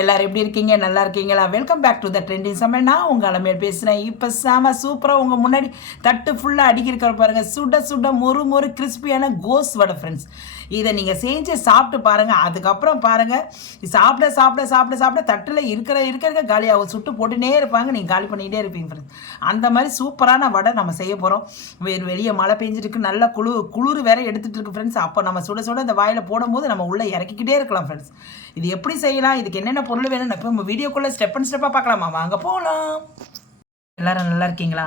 எல்லாரும் எப்படி இருக்கீங்க? நல்லா இருக்கீங்களா? Welcome back to the trending சமையல் நான் உங்கள் அலமையில் பேசுகிறேன் இப்போ சாம சூப்பராக உங்கள் முன்னாடி தட்டு ஃபுல்லாக அடிக்கிற பாருங்கள் சுட சுட மொறு மொறு கிறிஸ்பியான கோஸ் வடை ஃப்ரெண்ட்ஸ் இதை நீங்கள் செஞ்சு சாப்பிட்டு பாருங்கள் அதுக்கப்புறம் பாருங்கள் சாப்பிட சாப்பிட சாப்பிட சாப்பிட தட்டில் இருக்கிற இருக்கிற காலியாக சுட்டு போட்டுனே இருப்பாங்க. நீங்கள் காலி பண்ணிக்கிட்டே இருப்பீங்க ஃப்ரெண்ட்ஸ் அந்த மாதிரி சூப்பரான வடை நம்ம செய்ய போகிறோம் வேறு வெளியே மழை பெஞ்சிருக்கு. நல்ல குளு குளிர் வேற எடுத்துகிட்டு இருக்கு ஃப்ரெண்ட்ஸ் அப்போ நம்ம சுட சுட இந்த வாயில் போடும்போது நம்ம உள்ளே இறக்கிக்கிட்டே இருக்கலாம் ஃப்ரெண்ட்ஸ் இது எப்படி செய்யலாம்? இதுக்கு என்னென்ன பொருள் வேணும்னு இப்போ நம்ம வீடியோக்குள்ளே ஸ்டெப் அண்ட் ஸ்டெப்பாக பார்க்கலாமா? வாங்க போகலாம் எல்லாரும் நல்லா இருக்கீங்களா?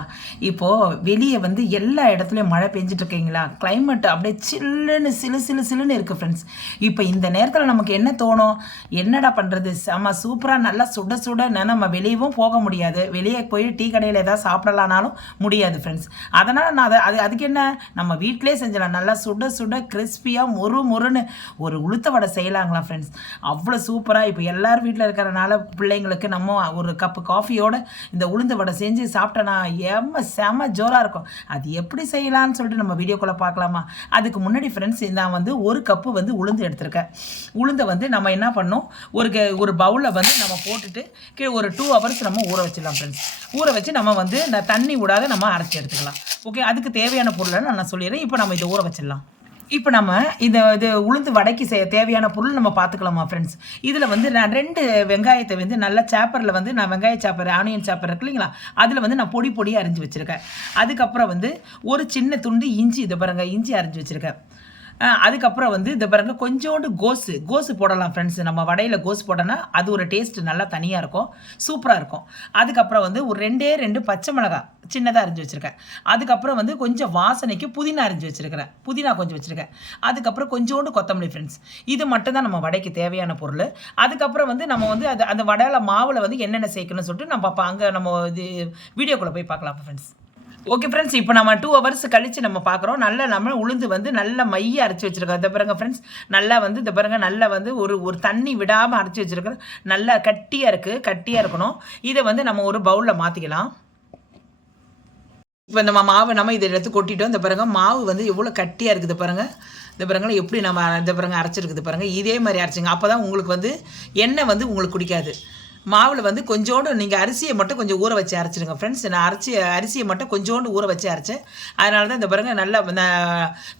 இப்போது வெளியே வந்து எல்லா இடத்துலையும் மழை பெஞ்சிட்டு இருக்கீங்களா? கிளைமேட் அப்படியே சில்லுன்னு சிலு சிலு சிலுன்னு இருக்குது ஃப்ரெண்ட்ஸ் இப்போ இந்த நேரத்தில் நமக்கு என்ன தோணும்? என்னடா பண்ணுறது செம சூப்பராக நல்லா சுட சுடன்னு நம்ம வெளியவும் போக முடியாது. வெளியே போய் டீ கடையில் ஏதாவது சாப்பிடலானாலும் முடியாது ஃப்ரெண்ட்ஸ் அதனால் நான் அதை அது அதுக்கு என்ன? நம்ம வீட்டிலே செஞ்சலாம். நல்லா சுட சுட கிறிஸ்பியாக மொறு மொறுன்னு ஒரு உளுத்த வடை செய்யலாங்களா ஃப்ரெண்ட்ஸ் அவ்வளோ சூப்பராக இப்போ எல்லார் வீட்டில் இருக்கிறனால பிள்ளைங்களுக்கு நம்ம ஒரு கப்பு காஃபியோட இந்த உளுந்த வடை செஞ்சு சாப்பிட்டேனா? எம்ம செம ஜோராக இருக்கும். அது எப்படி செய்யலாம்னு சொல்லிட்டு நம்ம வீடியோக்குள்ளே பார்க்கலாமா? அதுக்கு முன்னாடி ஃப்ரெண்ட்ஸ் நான் வந்து ஒரு கப்பு வந்து உளுந்து எடுத்திருக்கேன். உளுந்தை வந்து நம்ம என்ன பண்ணோம் ஒரு க- ஒரு பவுலில் வந்து நம்ம போட்டுட்டு கீழே ஒரு டூ ஹவர்ஸ் நம்ம ஊற வச்சிடலாம் ஃப்ரெண்ட்ஸ் ஊற வச்சு நம்ம வந்து இந்த தண்ணி விடாத நம்ம அரைச்சி எடுத்துக்கலாம். ஓகே அதுக்கு தேவையான பொருளை நான் சொல்லிடுறேன். இப்போ நம்ம இதை ஊற வச்சிடலாம். இப்போ நம்ம இந்த இது உளுந்து வடைக்கு செய்ய தேவையான பொருள் நம்ம பார்த்துக்கலாமா ஃப்ரெண்ட்ஸ் இதில் வந்து நான் ரெண்டு வெங்காயத்தை வந்து நல்ல சாப்பரில் வந்து நான் வெங்காய சாப்பர் ஆனியன் சாப்பர் இருக்கு இல்லைங்களா? அதில் வந்து நான் பொடி பொடியாக அரிஞ்சு வச்சுருக்கேன். அதுக்கப்புறம் வந்து ஒரு சின்ன துண்டு இஞ்சி இதை பாருங்க இஞ்சி அரிஞ்சு வச்சுருக்கேன். அதுக்கப்புறம் வந்து இந்த பாருங்க கொஞ்சோண்டு கோஸு கோஸு போடலாம் ஃப்ரெண்ட்ஸ் நம்ம வடையில் கோஸ் போட்டோன்னா அது ஒரு டேஸ்ட் நல்லா தனியாக இருக்கும் சூப்பராக இருக்கும். அதுக்கப்புறம் வந்து ஒரு ரெண்டே ரெண்டு பச்சை மிளகாய் சின்னதாக அரிஞ்சு வச்சுருக்கேன். அதுக்கப்புறம் வந்து கொஞ்சம் வாசனைக்கு புதினா அரிஞ்சு வச்சுருக்கிறேன். புதினா கொஞ்சம் வச்சுருக்கேன். அதுக்கப்புறம் கொஞ்சோண்டு கொத்தமல்லி ஃப்ரெண்ட்ஸ் இது மட்டும்தான் நம்ம வடைக்கு தேவையான பொருள். அதுக்கப்புறம் வந்து நம்ம வந்து அது அந்த வடையில் மாவில் வந்து என்னென்ன சேர்க்கணும்னு சொல்லிட்டு நம்ம அப்போ அங்கே நம்ம இது வீடியோக்குள்ளே போய் பார்க்கலாம் ஃப்ரெண்ட்ஸ் ஓகே ஃப்ரெண்ட்ஸ் இப்போ நம்ம டூ ஹவர்ஸ் கழிச்சு நம்ம பார்க்குறோம் நல்ல நம்ம உளுந்து வந்து நல்ல மைய அரைச்சி வச்சிருக்கோம். இதை பாருங்க ஃப்ரெண்ட்ஸ் நல்லா வந்து இதை பாருங்க நல்லா வந்து ஒரு ஒரு தண்ணி விடாமல் அரைச்சி வச்சிருக்கிறோம் நல்லா கட்டியாக இருக்குது கட்டியாக இருக்கணும். இதை வந்து நம்ம ஒரு பவுலில் மாற்றிக்கலாம் இப்போ நம்ம மாவு நம்ம இதை எடுத்து கொட்டிட்டோம். இந்த பாருங்க மாவு வந்து எவ்வளோ கட்டியாக இருக்குது பாருங்க. இந்த பாருங்கள் எப்படி நம்ம இந்த பாருங்க அரைச்சிருக்குது பாருங்கள் இதே மாதிரி அரைச்சிங்க. அப்போ தான் உங்களுக்கு வந்து எண்ணெய் வந்து உங்களுக்கு குடிக்காது. மாவில் வந்து கொஞ்சோண்டு நீங்கள் அரிசியை மட்டும் கொஞ்சம் ஊற வச்சு அரைச்சிடுங்க. ஃப்ரெண்ட்ஸ் நான் அரிசி அரிசியை மட்டும் கொஞ்சோண்டு ஊற வச்சு அரைச்சேன். அதனால தான் இந்த பாருங்கள் நல்லா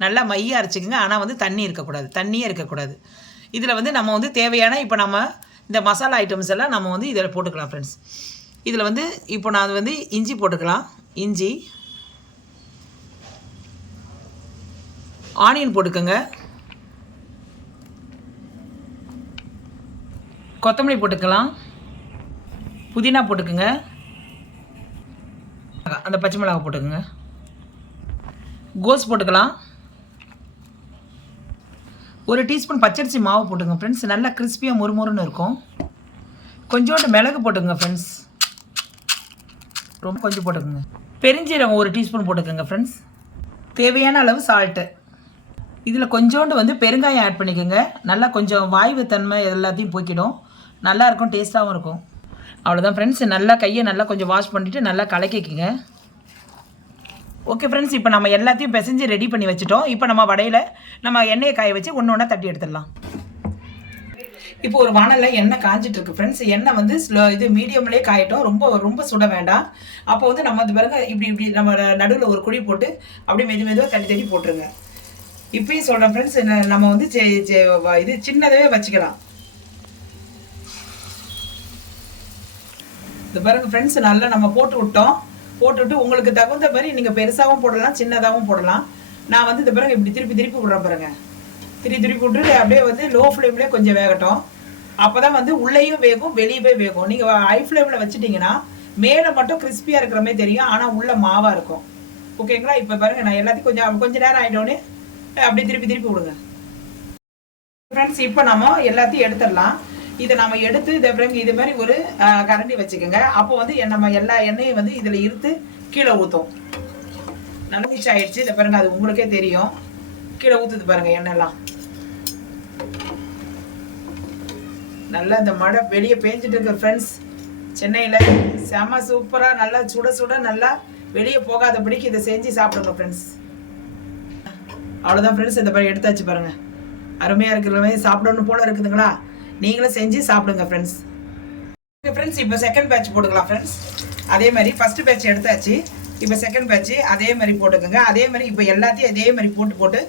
நல்லா மைய அரைச்சிக்கோங்க. ஆனால் வந்து தண்ணி இருக்கக்கூடாது. தண்ணியே இருக்கக்கூடாது. இதில் வந்து நம்ம வந்து தேவையான இப்போ நம்ம இந்த மசாலா ஐட்டம்ஸ் எல்லாம் நம்ம வந்து இதில் போட்டுக்கலாம் ஃப்ரெண்ட்ஸ் இதில் வந்து இப்போ நான் வந்து இஞ்சி போட்டுக்கலாம். இஞ்சி ஆனியன் போட்டுக்கோங்க. கொத்தமல்லி போட்டுக்கலாம். புதினா போட்டுக்கோங்க. அந்த பச்சை மிளகா போட்டுக்கோங்க. கோஸ் போட்டுக்கலாம். ஒரு டீஸ்பூன் பச்சரிசி மாவு போட்டுங்க ஃப்ரெண்ட்ஸ் நல்லா கிறிஸ்பியாக முறுமுறுன்னு இருக்கும். கொஞ்சோண்டு மிளகு போட்டுங்க ஃப்ரெண்ட்ஸ் ரொம்ப கொஞ்சம் போட்டுக்கோங்க. பெருஞ்சீரகம் ஒரு டீஸ்பூன் போட்டுக்கோங்க ஃப்ரெண்ட்ஸ் தேவையான அளவு சால்ட்டு இதில் கொஞ்சோண்டு வந்து பெருங்காயம் ஆட் பண்ணிக்கோங்க. நல்லா கொஞ்சம் வாய்வு தன்மை எல்லாத்தையும் போய்க்கிடும் நல்லாயிருக்கும் டேஸ்ட்டாகவும் இருக்கும். அவ்வளோதான் ஃப்ரெண்ட்ஸ் நல்லா கையை நல்லா கொஞ்சம் வாஷ் பண்ணிவிட்டு நல்லா கலக்கிக்கிங்க. ஓகே ஃப்ரெண்ட்ஸ் இப்போ நம்ம எல்லாத்தையும் பிசைஞ்சு ரெடி பண்ணி வச்சுட்டோம். இப்போ நம்ம வடையில் நம்ம எண்ணெயை காய வச்சு ஒன்று ஒன்றா தட்டி எடுத்துடலாம். இப்போ ஒரு வானலில் எண்ணெய் காஞ்சிட்டு இருக்கு ஃப்ரெண்ட்ஸ் எண்ணெய் வந்து ஸ்லோ இது மீடியம்லேயே காயட்டும். ரொம்ப ரொம்ப சுட வேண்டாம். அப்போ வந்து நம்ம வந்து பாருங்க இப்படி இப்படி நம்ம நடுவில் ஒரு குழி போட்டு அப்படியே மெது மெதுவாக தட்டி தட்டி போட்டுருங்க. இப்பயும் சொல்கிறேன் ஃப்ரெண்ட்ஸ் நம்ம வந்து செ- இது சின்னதாகவே வச்சுக்கலாம். இது பாருங்க ஃப்ரெண்ட்ஸ் நல்லா நம்ம போட்டு விட்டோம். போட்டுவிட்டு உங்களுக்கு தகுந்த மாதிரி நீங்கள் பெருசாகவும் போடலாம் சின்னதாகவும் போடலாம். நான் வந்து இந்த பாருங்க இப்படி திருப்பி திருப்பி விட்றேன் பாருங்க. திருப்பி திருப்பி விட்டுட்டு அப்படியே வந்து லோ ஃப்ளேம்லேயே கொஞ்சம் வேகட்டும். அப்போ தான் வந்து உள்ளேயும் வேகும் வெளியவே வேகும். நீங்கள் ஹை ஃப்ளேமில் வச்சுட்டிங்கன்னா மேலே மட்டும் கிறிஸ்பியாக இருக்கிற மாதிரி தெரியும். ஆனால் உள்ள மாவாக இருக்கும். ஓகேங்களா? இப்போ பாருங்க நான் எல்லாத்தையும் கொஞ்சம் கொஞ்சம் நேரம் ஆகிட்டோன்னே அப்படியே திருப்பி திருப்பி விடுங்க. ஃப்ரெண்ட்ஸ் இப்போ நம்ம எல்லாத்தையும் எடுத்துடலாம். இதை நம்ம எடுத்து இதை பிறகு இது மாதிரி ஒரு கரண்டி வச்சுக்கோங்க. அப்போ வந்து நம்ம எல்லா எண்ணெயும் வந்து இதில் இருத்து கீழே ஊற்றும் நனைஞ்சிச்சு ஆயிடுச்சு. இதை பாருங்க அது உங்களுக்கே தெரியும். கீழே ஊற்றுது பாருங்க எண்ணெய்லாம். நல்லா இந்த மழை வெளியே பேஞ்சிட்டு இருக்கு ஃப்ரெண்ட்ஸ் சென்னையில் செம சூப்பராக நல்லா சுட சுட நல்லா வெளியே போகாதபடிக்கு இதை செஞ்சு சாப்பிடுங்க ஃப்ரெண்ட்ஸ் அவ்வளோதான் ஃப்ரெண்ட்ஸ் இந்த மாதிரி எடுத்தாச்சு பாருங்க. அருமையாக இருக்கிற மாதிரி சாப்பிடணும் போல இருக்குதுங்களா? நீங்களும் செஞ்சு சாப்பிடுங்க ஃப்ரெண்ட்ஸ் ஓகே ஃப்ரெண்ட்ஸ் இப்போ செகண்ட் பேட்ச் போட்டுக்கலாம் ஃப்ரெண்ட்ஸ் அதே மாதிரி ஃபஸ்ட்டு பேட்ச் எடுத்தாச்சு. இப்போ செகண்ட் பேட்ச் அதே மாதிரி போட்டுக்கோங்க. அதே மாதிரி இப்போ எல்லாத்தையும் அதே மாதிரி போட்டு போட்டு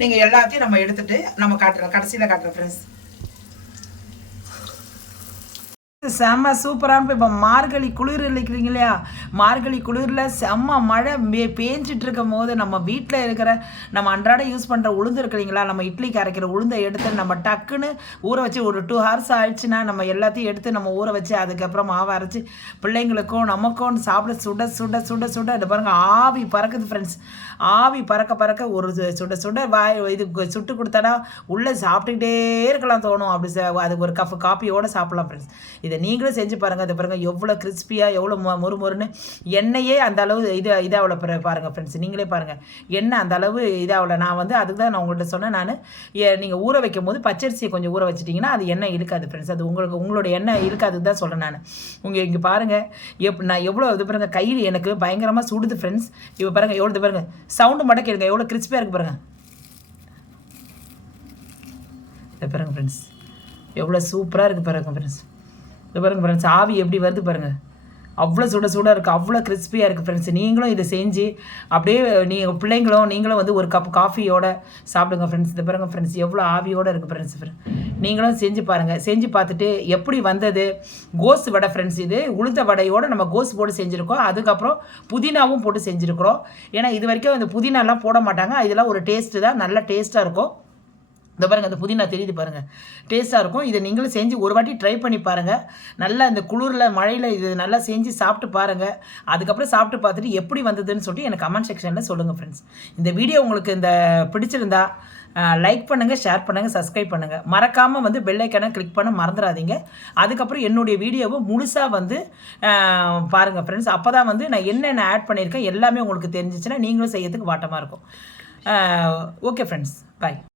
நீங்கள் எல்லாத்தையும் நம்ம எடுத்துகிட்டு நம்ம காட்டுறோம். கடைசியில் காட்டுறோம் ஃப்ரெண்ட்ஸ் செம்ம சூப்பரான இப்போ மார்கழி குளிர் இருக்கிறீங்க இல்லையா? மார்கழி குளிரில் செம்ம மழை மே பேஞ்சிட்டு இருக்கும் போது நம்ம வீட்டில் இருக்கிற நம்ம அன்றாட யூஸ் பண்ணுற உளுந்து இருக்கிறீங்களா நம்ம இட்லிக்கு அரைக்கிற உளுந்தை எடுத்து நம்ம டக்குன்னு ஊற வச்சு ஒரு டூ ஹவர்ஸ் ஆயிடுச்சுன்னா நம்ம எல்லாத்தையும் எடுத்து நம்ம ஊற வச்சு அதுக்கப்புறம் மாவை அரைச்சி பிள்ளைங்களுக்கும் நமக்கும் சாப்பிட சுட சுட சுட சுட இது பாருங்கள் ஆவி பறக்குது ஃப்ரெண்ட்ஸ் ஆவி பறக்க பறக்க ஒரு சுட சுட வாய் இது சுட்டு கொடுத்தனா உள்ளே சாப்பிட்டுக்கிட்டே இருக்கலாம் தோணும். அப்படி ச- அதுக்கு ஒரு கப் காப்பியோடு சாப்பிடலாம் ஃப்ரெண்ட்ஸ் இது நீங்களும் செஞ்சு பாருங்கள் அது பாருங்கள் எவ்வளோ கிறிஸ்பியாக எவ்வளோ மொறு மொறுன்னு எண்ணெயே அந்த அளவு இது இதாகல பாருங்கள் ஃப்ரெண்ட்ஸ் நீங்களே பாருங்கள் எண்ணெய் அந்த அளவு இதாகல நான் வந்து அதுக்கு தான் நான் உங்கள்கிட்ட சொன்னேன் நான் நீங்கள் ஊற வைக்கும் போது பச்சரிசியை கொஞ்சம் ஊற வச்சிட்டிங்கன்னா அது எண்ணெய் இழுக்காது ஃப்ரெண்ட்ஸ் அது உங்களுக்கு உங்களோட எண்ணெய் இருக்காது தான் சொல்கிறேன் நான். உங்கள் இங்கே பாருங்கள் எப் நான் எவ்வளோ இது பாருங்கள் கையில் எனக்கு பயங்கரமாக சுடுது ஃப்ரெண்ட்ஸ் இப்போ பாருங்கள் எவ்வளோ இது பாருங்கள் சவுண்டு மட்டும் கேளுங்க எவ்வளோ கிறிஸ்பியாக இருக்குது பாருங்கள் இதை பாருங்கள் ஃப்ரெண்ட்ஸ் எவ்வளோ சூப்பராக இருக்குது பாருங்க ஃப்ரெண்ட்ஸ் இது பாருங்கள் ஃப்ரெண்ட்ஸ் ஆவி எப்படி வருது பாருங்கள் அவ்வளோ சுட சுட இருக்குது அவ்வளோ கிறிஸ்பியாக இருக்குது ஃப்ரெண்ட்ஸ் நீங்களும் இதை செஞ்சு அப்படியே நீங்கள் பிள்ளைங்களும் நீங்களும் வந்து ஒரு கப் காஃபியோட சாப்பிடுங்க ஃப்ரெண்ட்ஸ் இது பாருங்கள் ஃப்ரெண்ட்ஸ் எவ்வளோ ஆவியோடு இருக்குது ஃப்ரெண்ட்ஸ் நீங்களும் செஞ்சு பாருங்கள் செஞ்சு பார்த்துட்டு எப்படி வந்தது? கோஸ் வடை ஃப்ரெண்ட்ஸ் இது உளுந்த வடையோடு நம்ம கோஸ் போட்டு செஞ்சுருக்கோம். அதுக்கப்புறம் புதினாவும் போட்டு செஞ்சுருக்குறோம். ஏன்னா இது வரைக்கும் இந்த புதினாலாம் போட மாட்டாங்க. இதெல்லாம் ஒரு டேஸ்ட்டு தான் நல்ல டேஸ்ட்டாக இருக்கும். இந்த பாருங்கள் அந்த புதினா தெரியுது பாருங்கள் டேஸ்ட்டாக இருக்கும். இதை நீங்களும் செஞ்சு ஒரு வாட்டி ட்ரை பண்ணி பாருங்கள் நல்லா இந்த குளிரில் மழையில் இது நல்லா செஞ்சு சாப்பிட்டு பாருங்கள் அதுக்கப்புறம் சாப்பிட்டு பார்த்துட்டு எப்படி வந்ததுன்னு சொல்லிட்டு எனக்கு கமெண்ட் செக்ஷனில் சொல்லுங்கள் ஃப்ரெண்ட்ஸ் இந்த வீடியோ உங்களுக்கு இந்த பிடிச்சிருந்தா லைக் பண்ணுங்கள் ஷேர் பண்ணுங்கள் சப்ஸ்கிரைப் பண்ணுங்கள் மறக்காமல் வந்து பெல் கிளிக் பண்ண மறந்துடாதீங்க. அதுக்கப்புறம் என்னுடைய வீடியோவை முழுசாக வந்து பாருங்கள் ஃப்ரெண்ட்ஸ் அப்போ தான் வந்து நான் என்னென்ன ஆட் பண்ணியிருக்கேன் எல்லாமே உங்களுக்கு தெரிஞ்சிச்சுன்னா நீங்களும் செய்யறதுக்கு வாட்டமாக இருக்கும். Okay friends bye